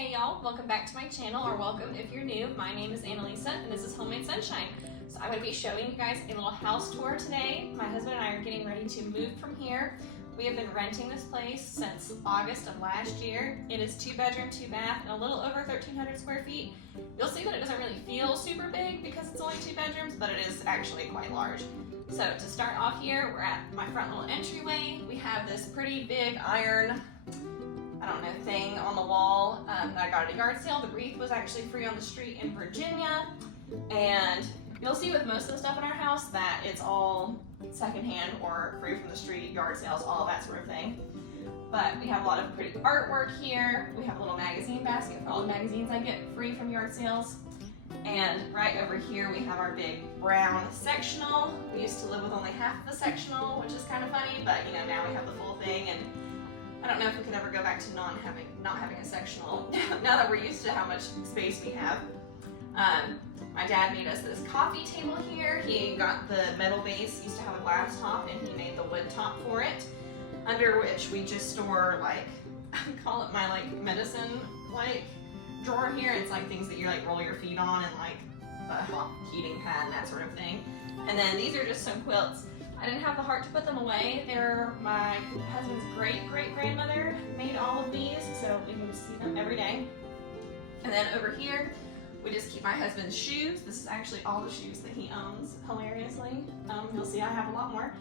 Hey y'all, welcome back to my channel, or welcome if you're new. My name is Annalisa and this is Homemade Sunshine. So I'm going to be showing you guys a little house tour today. My husband and I are getting ready to move from here. We have been renting this place since August of last year. It is 2 bedroom, 2 bath, and a little over 1,300 square feet. You'll see that it doesn't really feel super big because it's only 2 bedrooms, but it is actually quite large. So to start off here, we're at my front little entryway. We have this pretty big iron, thing on the wall that I got at a yard sale. The wreath was actually free on the street in Virginia. And you'll see with most of the stuff in our house that it's all secondhand or free from the street, yard sales, all that sort of thing. But we have a lot of pretty artwork here. We have a little magazine basket for all the magazines I get free from yard sales. And right over here we have our big brown sectional. We used to live with only half of the sectional, which is kind of funny, but you know, now we have the full thing, and I don't know if we could ever go back to not having a sectional now that we're used to how much space we have. My dad made us this coffee table here. He got the metal base, used to have a glass top, and he made the wood top for it, under which we just store, like, I call it my medicine drawer here. It's like things that you roll your feet on, and a hot heating pad and that sort of thing. And then these are just some quilts. I didn't have the heart to put them away. They're my husband's great-great-grandmother made all of these, so we can see them every day. And then over here, we just keep my husband's shoes. This is actually all the shoes that he owns, hilariously. You'll see I have a lot more.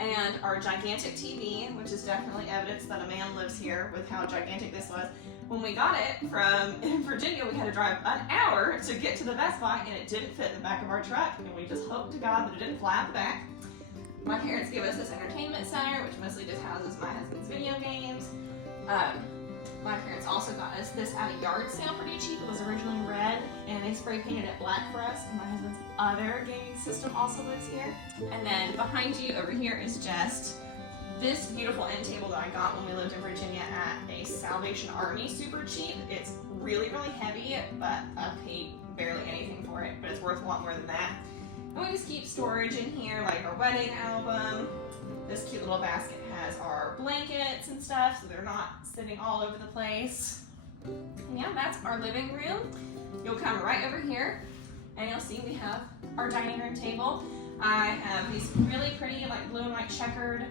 And our gigantic TV, which is definitely evidence that a man lives here with how gigantic this was. When we got it from Virginia, we had to drive an hour to get to the Best Buy, and it didn't fit in the back of our truck, and we just hoped to God that it didn't fly out the back. My parents gave us this entertainment center, which mostly just houses my husband's video games. My parents also got us this at a yard sale pretty cheap. It was originally red, and they spray painted it black for us. And my husband's other gaming system also lives here. And then behind you over here is just this beautiful end table that I got when we lived in Virginia at a Salvation Army super cheap. It's really, really heavy, but I paid barely anything for it, but it's worth a lot more than that. And we just keep storage in here, like our wedding album. This cute little basket has our blankets and stuff, so they're not sitting all over the place. And yeah, that's our living room. You'll come right over here, and you'll see we have our dining room table. I have these really pretty, blue and white checkered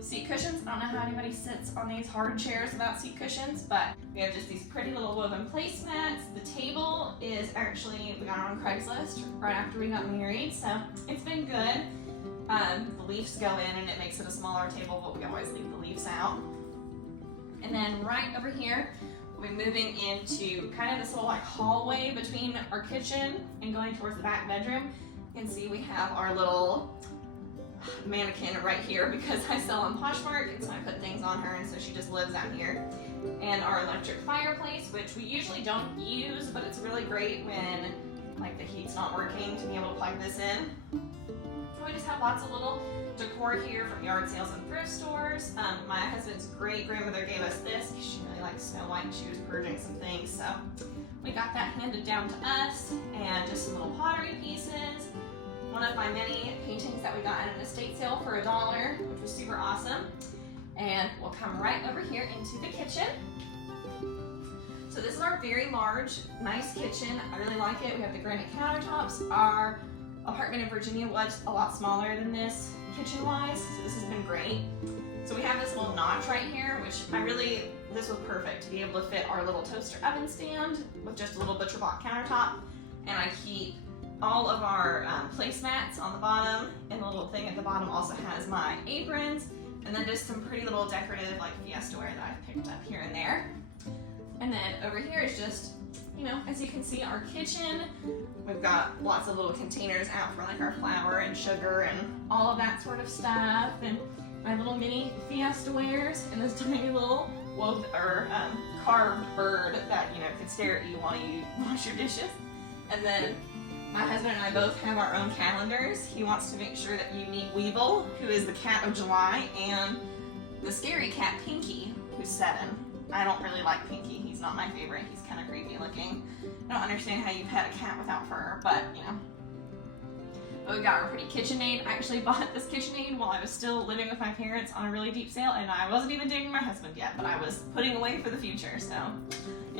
seat cushions. I don't know how anybody sits on these hard chairs without seat cushions, but we have just these pretty little woven placemats. The table is actually, we got it on Craigslist right after we got married, so it's been good. The leaves go in and it makes it a smaller table, but we always leave the leaves out. And then right over here, we're moving into kind of this little hallway between our kitchen and going towards the back bedroom. You can see we have our little mannequin right here because I sell on Poshmark, and so I put things on her, and so she just lives out here. And our electric fireplace, which we usually don't use, but it's really great when the heat's not working to be able to plug this in. So we just have lots of little decor here from yard sales and thrift stores. My husband's great-grandmother gave us this because she really likes Snow White and she was purging some things, so we got that handed down to us, and just some little pottery pieces. One of my many paintings that we got at an estate sale for $1, which was super awesome. And we'll come right over here into the kitchen. So this is our very large, nice kitchen. I really like it. We have the granite countertops. Our apartment in Virginia was a lot smaller than this kitchen-wise, so this has been great. So we have this little notch right here, which this was perfect to be able to fit our little toaster oven stand with just a little butcher block countertop. And I keep all of our placemats on the bottom, and the little thing at the bottom also has my aprons, and then just some pretty little decorative fiesta ware that I've picked up here and there. And then over here is just, as you can see, our kitchen. We've got lots of little containers out for our flour and sugar and all of that sort of stuff, and my little mini fiesta wares, and this tiny little carved bird that could stare at you while you wash your dishes. And then my husband and I both have our own calendars. He wants to make sure that you meet Weevil, who is the cat of July, and the scary cat Pinky, who's 7. I don't really like Pinky. He's not my favorite. He's kind of creepy looking. I don't understand how you pet a cat without fur, but But we got our pretty KitchenAid. I actually bought this KitchenAid while I was still living with my parents on a really deep sale, and I wasn't even dating my husband yet, but I was putting away for the future, so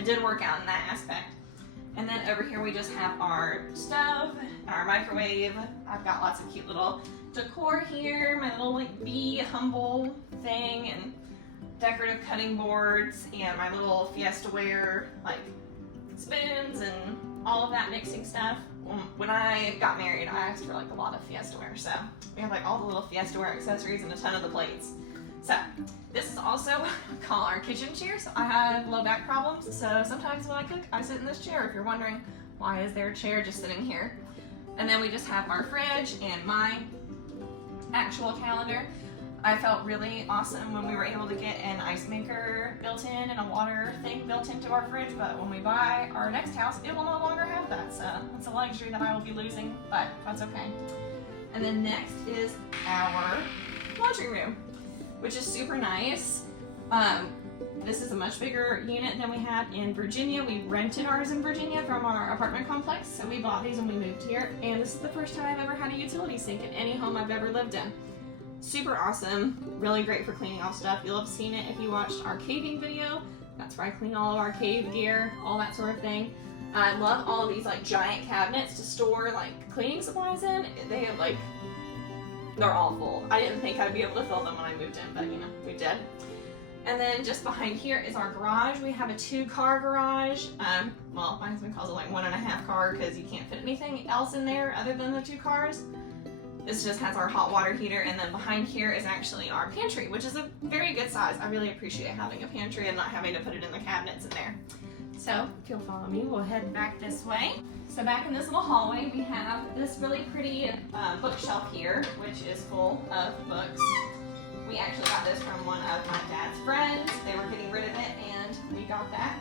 it did work out in that aspect. And then over here we just have our stove and our microwave. I've got lots of cute little decor here, my little like bee humble thing and decorative cutting boards and my little Fiestaware like spoons and all of that mixing stuff. When I got married, I asked for like a lot of Fiestaware, so we have like all the little Fiestaware accessories and a ton of the plates. So this is also called our kitchen chair. So I have low back problems, so sometimes when I cook, I sit in this chair. If you're wondering why is there a chair just sitting here. And then we just have our fridge and my actual calendar. I felt really awesome when we were able to get an ice maker built in and a water thing built into our fridge, but when we buy our next house, it will no longer have that. So it's a luxury that I will be losing, but that's okay. And then next is our laundry room, which is super nice. This is a much bigger unit than we had in Virginia. We rented ours in Virginia from our apartment complex, so we bought these when we moved here, and this is the first time I've ever had a utility sink in any home I've ever lived in. Super awesome, really great for cleaning off stuff. You'll have seen it if you watched our caving video. That's where I clean all of our cave gear, all that sort of thing. I love all of these like giant cabinets to store like cleaning supplies in. They have like, they're all full. I didn't think I'd be able to fill them when I moved in, but you know, we did. And then just behind here is our garage. We have a 2-car garage. Well, my husband calls it like 1.5 car because you can't fit anything else in there other than the 2 cars. This just has our hot water heater, and then behind here is actually our pantry, which is a very good size. I really appreciate having a pantry and not having to put it in the cabinets in there. So if you'll follow me, we'll head back this way. So back in this little hallway, we have this really pretty bookshelf here, which is full of books. We actually got this from one of my dad's friends. They were getting rid of it, and we got that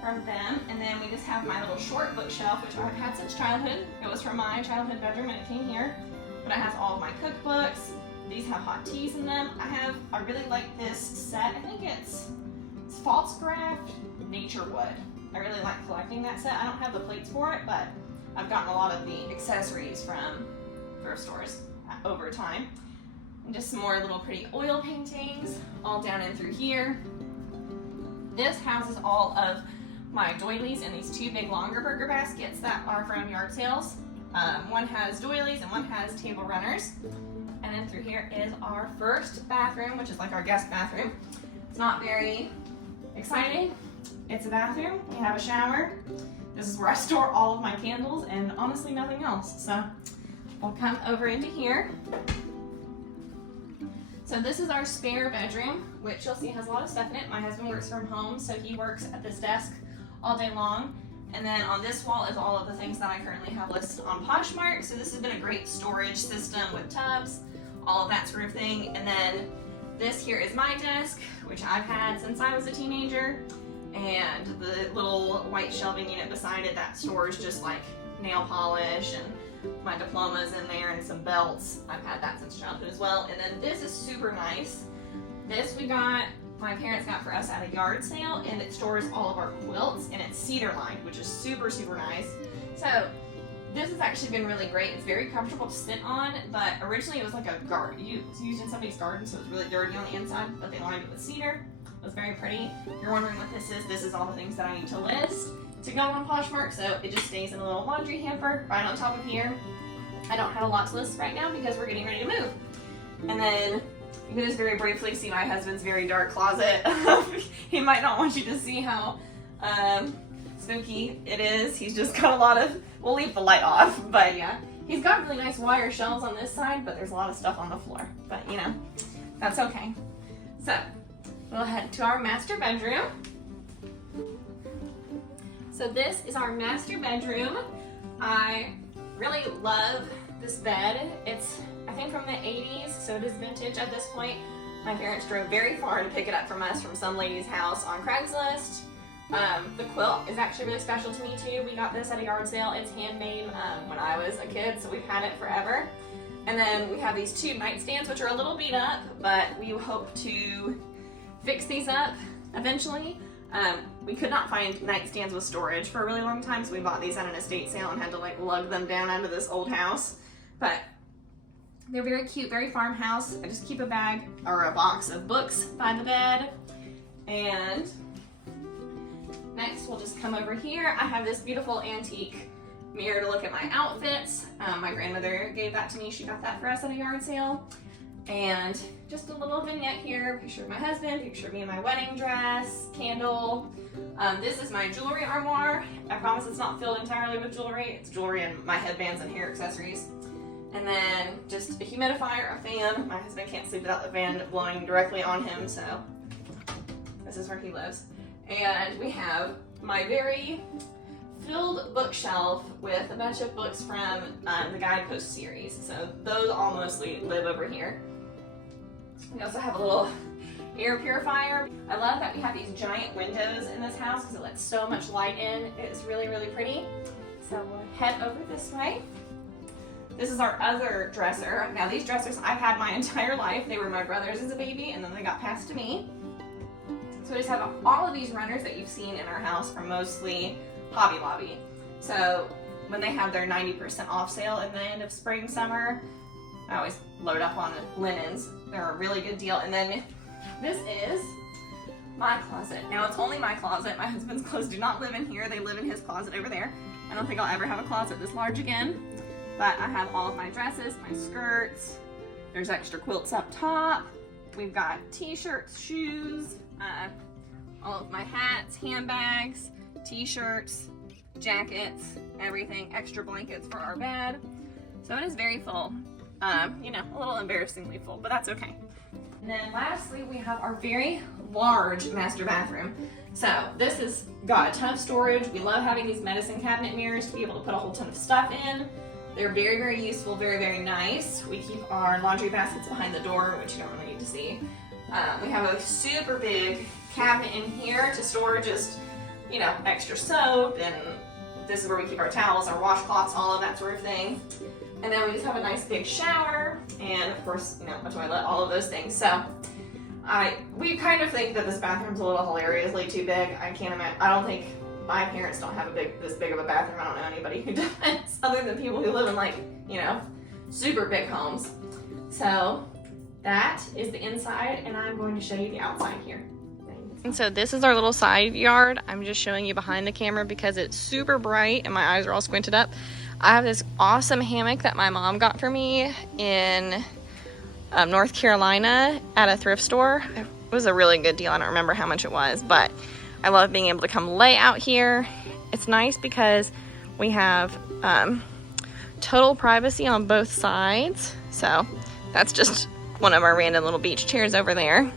from them. And then we just have my little short bookshelf, which I've had since childhood. It was from my childhood bedroom, and it came here. But it has all of my cookbooks. These have hot teas in them. I really like this set. I think it's Falscraft Nature Wood. I really like collecting that set. I don't have the plates for it, but I've gotten a lot of the accessories from thrift stores over time. And just some more little pretty oil paintings all down in through here. This houses all of my doilies in these 2 big longer burger baskets that are from yard sales. One has doilies and one has table runners. And then through here is our first bathroom, which is like our guest bathroom. It's not very exciting. It's a bathroom. We have a shower. This is where I store all of my candles and honestly nothing else. So we'll come over into here. So this is our spare bedroom, which you'll see has a lot of stuff in it. My husband works from home, so he works at this desk all day long. And then on this wall is all of the things that I currently have listed on Poshmark. So this has been a great storage system with tubs, all of that sort of thing. And then this here is my desk, which I've had since I was a teenager. And the little white shelving unit beside it that stores just like nail polish and my diplomas in there and some belts. I've had that since childhood as well. And then this is super nice. This my parents got for us at a yard sale, and it stores all of our quilts, and it's cedar lined, which is super, super nice. So this has actually been really great. It's very comfortable to sit on, but originally it was like a garden. It was used in somebody's garden, so it was really dirty on the inside, but they lined it with cedar. It was very pretty. If you're wondering what this is all the things that I need to list to go on Poshmark, so it just stays in a little laundry hamper right on top of here. I don't have a lot to list right now because we're getting ready to move. And then you can just very briefly see my husband's very dark closet. He might not want you to see how spooky it is. He's just got a lot of, we'll leave the light off, but yeah. He's got really nice wire shelves on this side, but there's a lot of stuff on the floor. But you know, that's okay. So, we'll head to our master bedroom. So this is our master bedroom. I really love this bed. It's, I think, from the 80s, so it is vintage at this point. My parents drove very far to pick it up from us from some lady's house on Craigslist. The quilt is actually really special to me too. We got this at a yard sale. It's handmade when I was a kid, so we've had it forever. And then we have these 2 nightstands, which are a little beat up, but we hope to fix these up eventually. We could not find nightstands with storage for a really long time, so we bought these at an estate sale and had to like lug them down into this old house. But they're very cute, very farmhouse. I just keep a bag or a box of books by the bed. And Next, we'll just come over here. I have this beautiful antique mirror to look at my outfits. My grandmother gave that to me. She got that for us at a yard sale. And just a little vignette here, picture of my husband, picture of me in my wedding dress, candle. This is my jewelry armoire. I promise it's not filled entirely with jewelry. It's jewelry and my headbands and hair accessories. And then just a humidifier, a fan. My husband can't sleep without the fan blowing directly on him, so this is where he lives. And we have my very filled bookshelf with a bunch of books from the Guidepost series. So those all mostly live over here. We also have a little air purifier. I love that we have these giant windows in this house because it lets so much light in. It is really, really pretty. So we'll head over this way. This is our other dresser. Now these dressers I've had my entire life. They were my brother's as a baby and then they got passed to me. So I just have all of these runners that you've seen in our house are mostly Hobby Lobby. So when they have their 90% off sale at the end of spring, summer, I always load up on linens. They're a really good deal. And then this is my closet. Now it's only my closet. My husband's clothes do not live in here. They live in his closet over there. I don't think I'll ever have a closet this large again. But I have all of my dresses, my skirts. There's extra quilts up top. We've got t-shirts, shoes, all of my hats, handbags, t-shirts, jackets, everything, extra blankets for our bed. So it is very full. You know, a little embarrassingly full, but that's okay. And then lastly, we have our very large master bathroom. So this has got a ton of storage. We love having these medicine cabinet mirrors to be able to put a whole ton of stuff in. They're very, very useful, very, very nice. We keep our laundry baskets behind the door, which you don't really need to see. We have a super big cabinet in here to store just, you know, extra soap, and this is where we keep our towels, our washcloths, all of that sort of thing. And then we just have a nice big shower, and of course, you know, a toilet, all of those things. So we kind of think that this bathroom's a little hilariously too big. I can't imagine, I don't think my parents don't have this big of a bathroom. I don't know anybody who does, other than people who live in, like, you know, super big homes. So that is the inside, and I'm going to show you the outside here. And so this is our little side yard. I'm just showing you behind the camera because it's super bright and my eyes are all squinted up. I have this awesome hammock that my mom got for me in North Carolina at a thrift store. It was a really good deal. I don't remember how much it was, but I love being able to come lay out here. It's nice because we have total privacy on both sides. So that's just one of our random little beach chairs over there.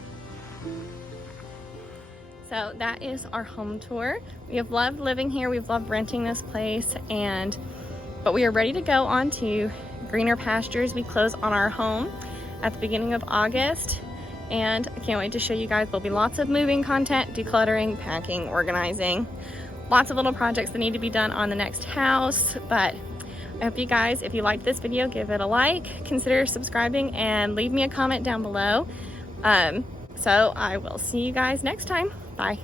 So that is our home tour. We have loved living here. We've loved renting this place, but we are ready to go on to greener pastures. We close on our home at the beginning of August, and I can't wait to show you guys. There'll be lots of moving content, decluttering, packing, organizing, lots of little projects that need to be done on the next house. But I hope you guys, if you liked this video, give it a like, consider subscribing, and leave me a comment down below. So I will see you guys next time. Bye.